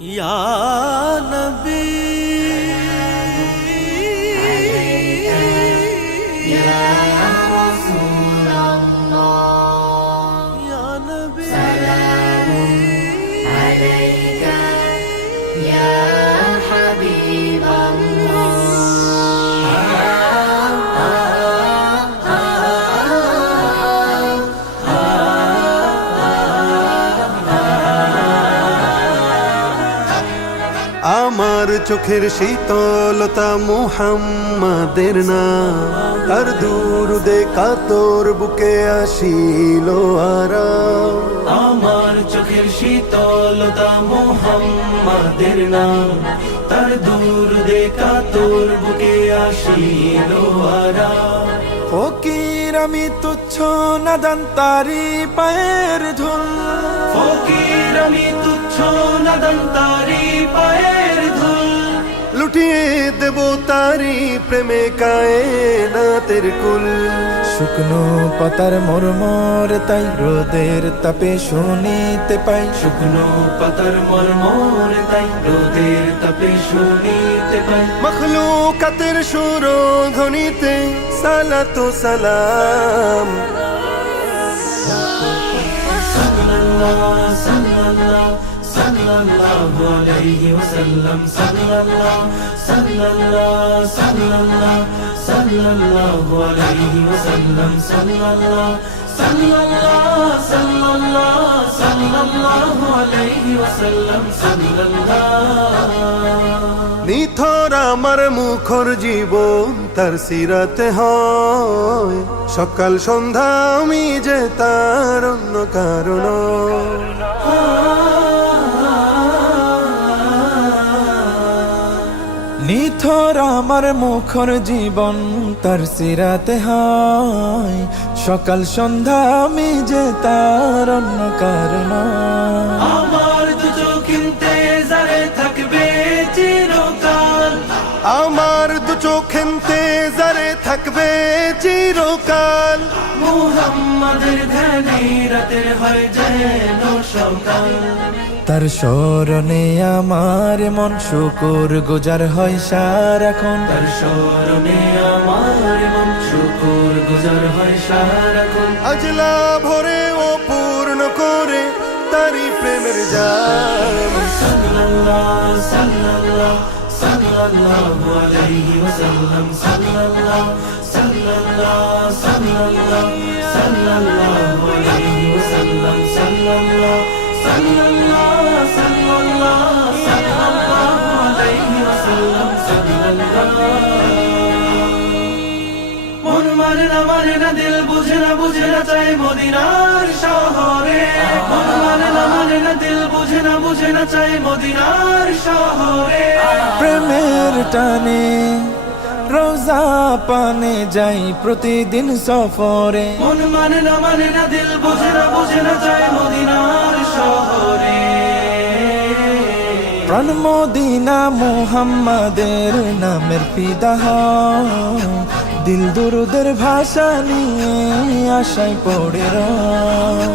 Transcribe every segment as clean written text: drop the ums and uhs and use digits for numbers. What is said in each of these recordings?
या नबी या रसूल अल्लाह या नबी सलामुन अलैका या हबीब আমার চোখের শীতলতা মুহাম্মাদের নাম, তার দুরুদে কাতর বুকে আসিল আরাম। আমার চোখের শীতলতা মুহাম্মাদের নাম, তার দুরুদে কাতর বুকে আসিল আরাম। ফকির আমি তুচ্ছ নাদান তারি পায়ের ধুল, ফকির আমি তুচ্ছ নাদান তারি পায়ের ধুল, লুটিয়ে দেব তারি প্রেমে কায়নাতের কুল। শুকনো পাতার মরমর তাই রোদের তাপে শুনিতে পাই, শুকনো পাতার মরমর তাই রোদের তাপে শুনিতে পাই। মখলুকাতের সুরধ্বনিতে সালাতু সালাম। সাল্লাল্লাহু সাল্লাল্লাহু সাল্লাল্লাহু আলাইহি ওয়াসাল্লাম, সাল্লাল্লাহু সাল্লাল্লাহু সাল্লাল্লাহু সাল্লাল্লাহু আলাইহি ওয়াসাল্লাম, সাল্লাল্লাহু সাল্লাল্লাহু সাল্লাল্লাহু সাল্লাল্লাহু আলাইহি ওয়াসাল্লাম, সাল্লাল্লাহু। নিথর আমার মুখর জীবন তার সিরাতে হয়, সকাল সন্ধ্যা আমি যে তার অন্য কারণ। নিথর আমার মুখর জীবন তার সিরাতে হয়, সকাল সন্ধ্যা আমি যে তার অন্য কারণ। আমার দু চোখিনতে জারে থাকবে চিরকাল, আমার দু চোখেন্তে জারে থাকবে চিরকাল। মুহাম্মাদের ধ্যানে রাতের হয় যেন সকাল, তার স্মরণে আমার মন শুকুর গুজার হয় সারাক্ষণ। তার স্মরণে আমার মন শুকুর গুজার হয় সারাক্ষণ। আজলা ভরে ও পূর্ণ করে তারি প্রেমের জাম। সাল্লাল্লাহু সাল্লাল্লাহু সাল্লাল্লাহু আলাইহি ওয়াসাল্লাম, সাল্লাল্লাহু সাল্লাল্লাহু সাল্লাল্লাহু সাল্লাল্লাহু আলাইহি ওয়াসাল্লাম, সাল্লাল্লাহু সাল্লাল্লাহু সাল্লাল্লাহু সাল্লাল্লাহু আলাইহি ওয়াসাল্লাম, সাল্লাল্লাহু। মন মানে না দিল বুঝে না চাই মদিনার শহরে। মন মানে না দিল বুঝে না চাই মদিনার শহরে। প্রেমের টানে রোজা পানে যাই প্রতিদিন সফরে। মন মানে না দিল বুঝে না চাই মদিনার শহরে। প্রাণ মদিনা মুহাম্মাদের নামের ফিদা হয়, দিল দুরুদের ভাষা নিয়ে আশায় পড়ে রয়।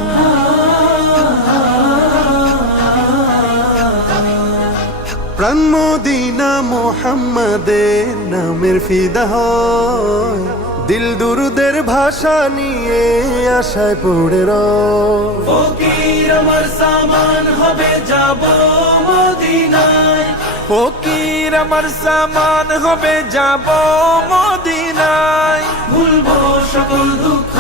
প্রাণ মদিনা মোহাম্মদের নামের ফিদা হয়, দিল দুরুদের ভাষা নিয়ে আশায় পড়ে রয়। ফকির আমার সামান হবে যাব মদিনায়, ফকির আমার সামান হবে যাব মদিনায়। ভুলবো সকল দুঃখ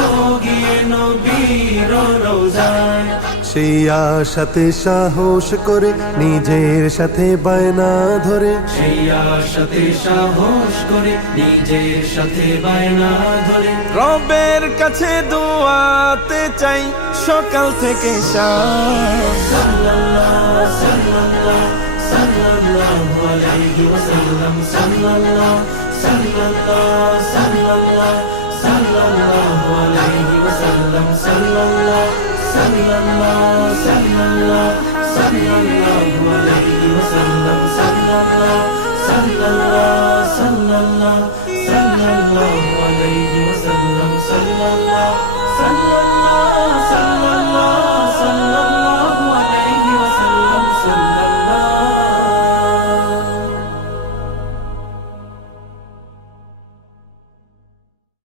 গিয়ে নবীর রোজায়। সেই আশাতে সাহস করে নিজের সাথে বায়না ধরে, সেই আশাতে সাহস করে নিজের সাথে বায়না ধরে। রবের কাছে দোয়াতে চাই সকাল থেকে শাম। সাল্লাল্লাহু সাল্লাল্লাহু সাল্লাল্লাহু আলাইহি ওয়াসাল্লাম, সাল্লাল্লাহু সাল্লাল্লাহু সাল্লাল্লাহু সাল্লাল্লাহু আলাইহি ওয়াসাল্লাম, সাল্লাল্লাহু সাল্লাল্লাহু সাল্লাল্লাহু সাল্লাল্লাহু আলাইহি ওয়াসাল্লাম, সাল্লাল্লাহু সাল্লাল্লাহু সাল্লাল্লাহু সাল্লাল্লাহু